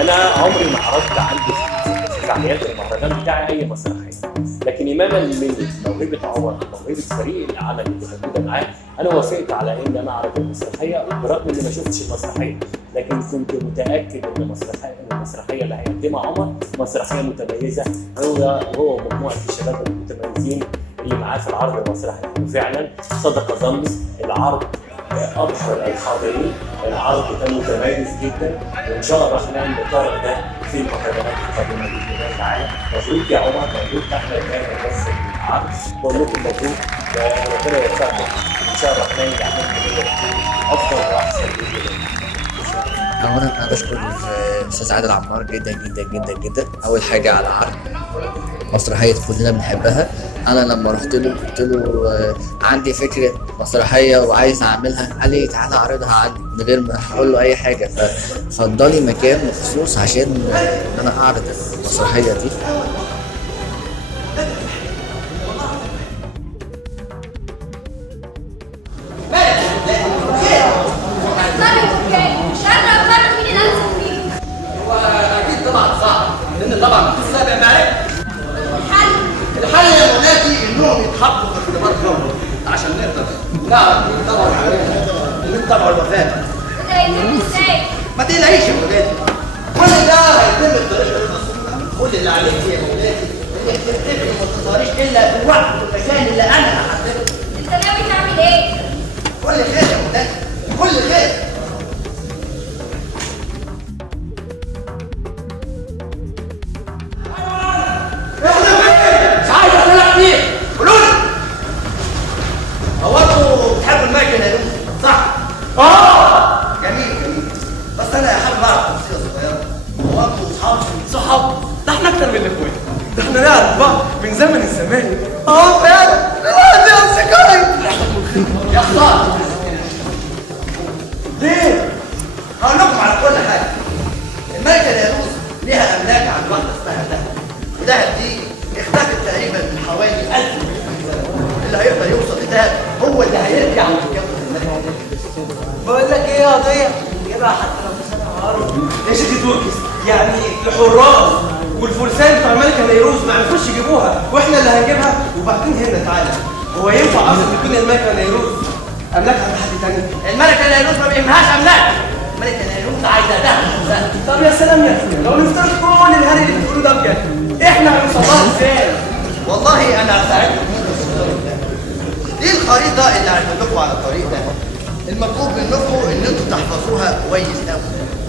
انا عمري ما عرضت عندي في فعاليات المهرجان بتاعي اي مسرحيه، لكن ايمانا من موهبه عمر وموهبه فريق العمل اللي موجوده معاه انا وافقت على ان انا اعرض المسرحيه، برغم اني ما شفتش المسرحيه، لكن كنت متاكد ان المسرحيه اللي هيقدمها عمر مسرحيه متميزه، هو ومجموعه الشباب المتميزين اللي معاه في العرض المسرحي. وفعلا صدق ظني، العرض ابهر الحاضرين، العرض كان متميز جدا، وان شاء الله احنا نكرر ده في المهرجانات القادمه باذن الله تعالى. مبروك يا عمر، مبروك احمد جابر بس العرض، بقول لكم مبروك وربنا يوفقكم ان شاء الله احنا نعمل افضل واحسن باذن الله. اولا انا بشكر الاستاذ عادل عمار جدا جدا جدا جدا. اول حاجه على عرض مسرحيه كلنا بنحبها. انا لما رحت له قلت له عندي فكره مسرحيه وعايز اعملها، قال لي تعالى اعرضها عندي من غير ما اقول له اي حاجه، ففضلي مكان مخصوص عشان ان انا اعرض المسرحيه دي. طبعا مفيش سابع معاك. الحل يا ولادي انهم يتحطوا في اختبار خمر عشان نقدر نعرف مين طبعا الحريه ومين طبعا الوفاه. ما تقلقيش يا ولادي، كل ده هيتم بطريقه كل اللي عليك يا ولادي انك تختبري وما تظهريش الا في الوقت والمكان اللي انا هحدده. انت ناوي تعمل ايه؟ كل خير يا ولادي، كل خير. هو انتوا بتحبوا المكنه يا دكتور صح؟ جميل جميل، بس انا حابب اعرف تفصيله صغيره. هو انتوا اصحاب؟ صحاب؟ ده احنا اكتر من اخوات، ده احنا نعرف بعض من زمن الزمان. فعلا دلوقتي يا سكاي يا خساره. ليه؟ هقول لكم على كل حاجه. الملكه اليانوس ليها املاك عند واحده اسمها دهب، ودهب دي اختفت تقريبا من حوالي 1000 سنه. اللي هيقدر يوصل لدهب هو اللي هيرجع ويتجوز الملكه. بقول لك ايه يا قضيه؟ جيبها حتى لو في سنه وهرب يا شيخ توركس، يعني الحراس والفرسان بتوع الملكه نيروز ما عرفوش يجيبوها واحنا اللي هنجيبها. وبعدين هنا تعالى، هو ينفع اصلا تكون الملكه نيروز املاكها عند حد تاني؟ الملكه نيروز ما بيهمهاش املاك، الملكه نيروز عايزه دهب. طب يا سلام يا اخويا، لو نفترض كل الهري اللي بتقولوه ده بجد، احنا هنوصل لها ازاي؟ والله انا هساعدكم. دي الخريطه اللي هتدلكوا على الطريق ده. المطلوب منكم ان انتوا تحفظوها كويس قوي،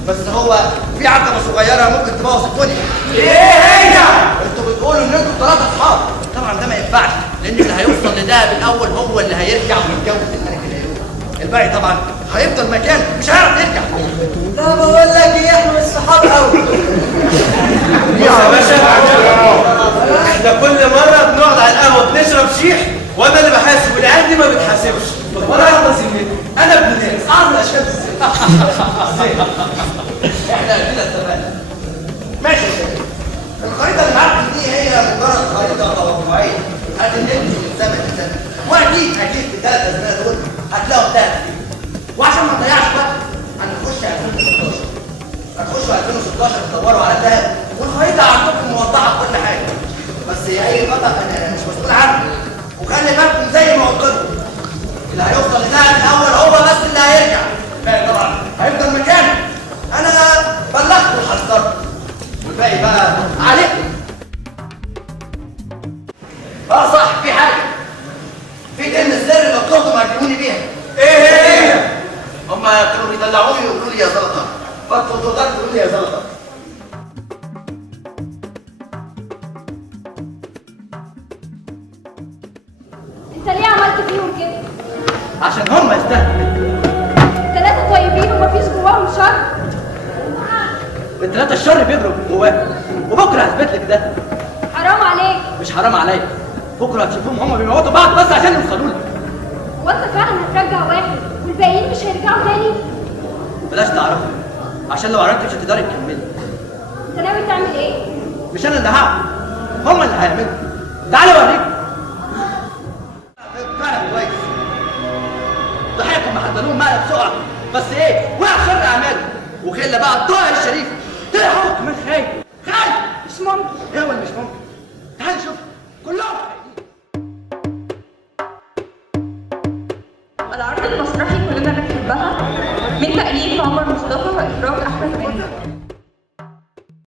بس هو في عقبه صغيره ممكن تبوظ الدنيا. ايه هي؟ انتوا بتقولوا ان انتوا 3 اصحاب، طبعا ده ما ينفعش، لان اللي هيوصل لدهب الاول هو اللي هيرجع ويتجوز الملكه نيروز. الباقي طبعا هيفضل مكانه مش هيعرف يرجع. لا بقول لك ايه، احنا مش صحاب قوي. يا باشا احنا كل مره بنقعد على القهوه بنشرب شيح وانا اللي بحاسب والعيال دي ما بتحاسبش، وانا واحده زميلتي انا ابن ناس اعرف الاشكال ازاي. احنا كده اتفقنا. ماشي يا شباب، الخريطه اللي معاكم دي هي مجرد خريطه توقعيه هتنقل من زمن لزمن، واكيد في ال3 ازمنه دول هتلاقوا دهب فيه. وعشان ما نضيعش وقت هنخش 2016. هتخشوا 2016 تدوروا على الدهب، والخريطه عندكم موضحه كل حاجه، بس اي خطا انا مش مسؤول عنه. وخلي بالكم زي ما قلت لكم، اللي هيوصل لدهب الاول هو بس اللي هيرجع، الباقي طبعا هيفضل مكانه. انا بلغت وحذرت، والباقي بقى عليكم. صح، في حاجه، في كلمه سر مطلوبكم هتجيبوني بيها. ايه هي؟ هما كانوا بيدلعوني ويقولوا لي يا زلطه، فانتوا تقدروا تقولوا لي يا زلطه. انت ليه عملت فيهم كده؟ عشان هما يستاهلوا. 3 طيبين ومفيش جواهم شر. ال3 الشر بيجروا من جواك، وبكره هثبت لك ده. حرام عليك. مش حرام عليا، بكره هتشوفوهم هما بيموتوا بعض بس عشان يوصلوا لك. وانت فعلا هترجع واحد والباقيين مش هيرجعوا تاني؟ بلاش تعرفوا، عشان لو عرفتي مش هتقدري تكملي. انت ناوي تعمل ايه؟ مش انا اللي هعمل، هما اللي هيعملوا. تعالوا اوريكم. فعلا كويس، ضحاياكم محضرين مقلب سرعه، بس ايه، وقع شر اعماله، وخلى بقى الطائر الشريف طلع هو كمان خايف. خايف مش ممكن. ايه هو اللي مش ممكن؟ تعال شوف